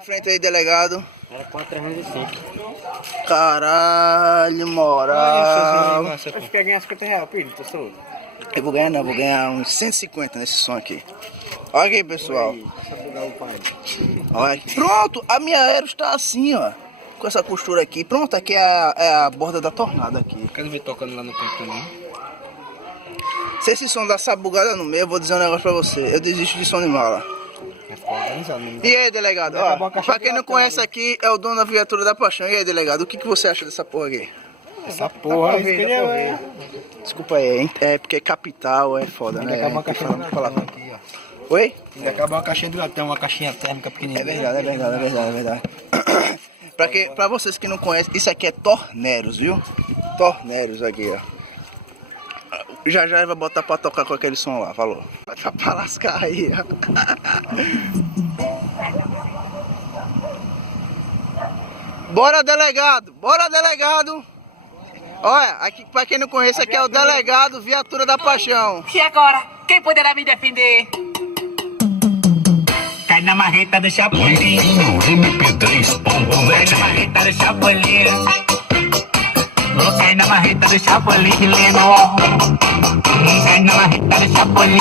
Na frente aí, delegado. Era 405. Caralho, moral. Eu fiquei ganhando 50 reais, filho, tô solto. Eu vou ganhar não, vou ganhar uns 150 nesse som aqui. Olha aqui, pessoal. Olha. Pronto, a minha aero está assim, ó. Com essa costura aqui. Pronto, aqui é a borda da tornada aqui. Quero ver tocando lá no canto também. Se esse som dá essa bugada no meio, eu vou dizer um negócio pra você. Eu desisto de som de mala. E aí, delegado? Ó, pra quem não conhece aqui, é o dono da viatura da Paixão. E aí, delegado, o que você acha dessa porra aqui? Essa porra, Desculpa aí, hein? É porque capital é foda, né? Acaba uma caixinha do latão aqui, ó. Oi? Ainda acaba uma caixinha do latão, uma caixinha térmica pequenininha. É verdade. Pra vocês que não conhecem, isso aqui é Torneros, viu? Torneros aqui, ó. Já vai botar pra tocar com aquele som lá, falou. Vai ficar pra lascar aí, ó. Bora, delegado! Bora, delegado! Olha, aqui, pra quem não conhece, aqui é o delegado Viatura da Paixão. E agora, quem poderá me defender? Cai na marreta do Chapolin. Cai na marreta do Chapolin. Cai na marreta do Chapolin. Cai na marreta do Chapolin.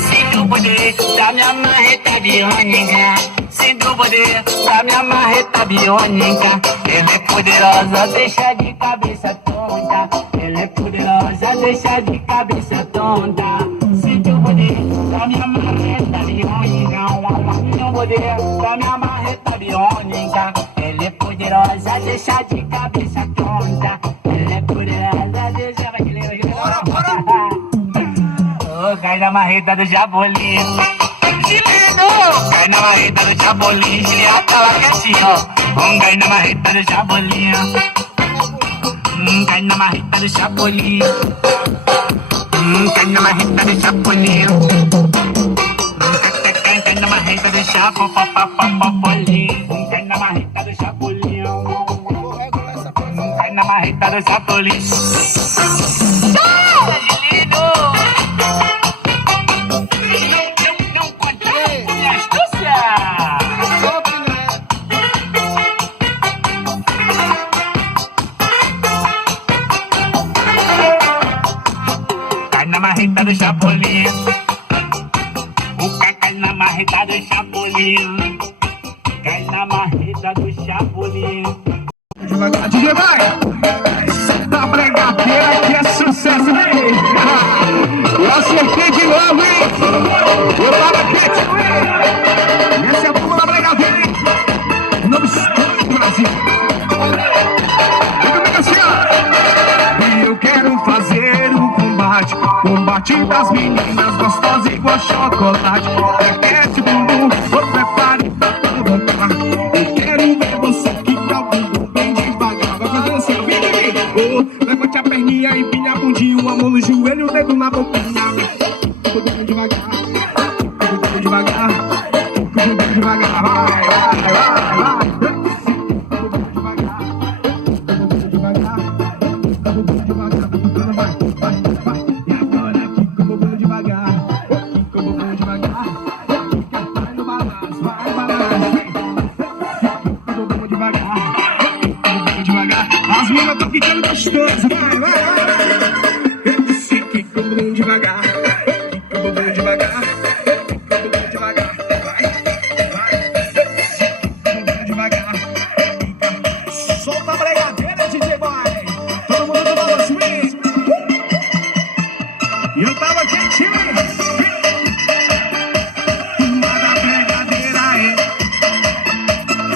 Sinto o poder da minha marreta biônica. Sinto o poder da minha marreta biônica. Ela é poderosa, deixa de cabeça tonta. Ela é poderosa, deixa de cabeça tonta. Sinto o poder da minha marreta biônica. Sinto o poder da minha marreta biônica. Ela é poderosa, deixa de cabeça tonta. Ela é poderosa, deixa... Bora! Oh, cai na marreta do Chapolin. Cai na marreta do Chapolin, Julieta tá quietinho. Cai na marreta do Chapolin. Cai na marreta do Chapolin. Cai na marreta do Chapolin. Cai na marreta do Chapolin. Cai na marreta do Chapolin. Cai na marreta do Chapolin. Cai na marreta do Chapolin. O cai na marreta do Chapolin. Cai na marreta do Chapolin. Devagar, DJ vai! Essa bregadeira que é sucesso, hein? Eu acertei de novo, hein? Eu tava quietinho, hein? Essa é a turma da bregadeira, hein? Nome do Brasil. Fica bem assim, ó. E eu quero fazer um combate das meninas gostosas igual chocolate. Requete bumbum, ou prepare pra vontade. Eu quero ver você quicar o bumbum bem devagar. Vai fazer assim, ó, vem aqui. Oh, levante a perninha, empina a bundinha, a mão no joelho, o dedo na boquinha. Tudo devagar, tudo devagar, tudo devagar. Vai. As meninas estão ficando gostosas, vai. Eu disse que como devagar, como devagar, como devagar, vai, devagar. Solta a bregadeira, DJ Boy. Todo mundo do Bala Swing. E eu tava quietinho, hein? Manda a bregadeira aí.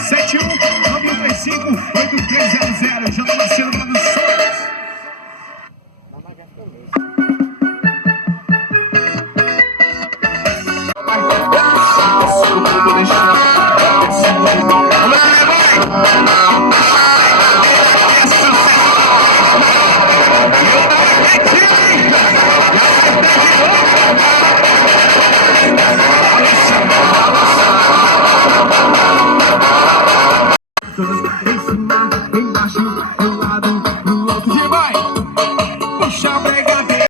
71-935-8300. Já tô nascendo produções.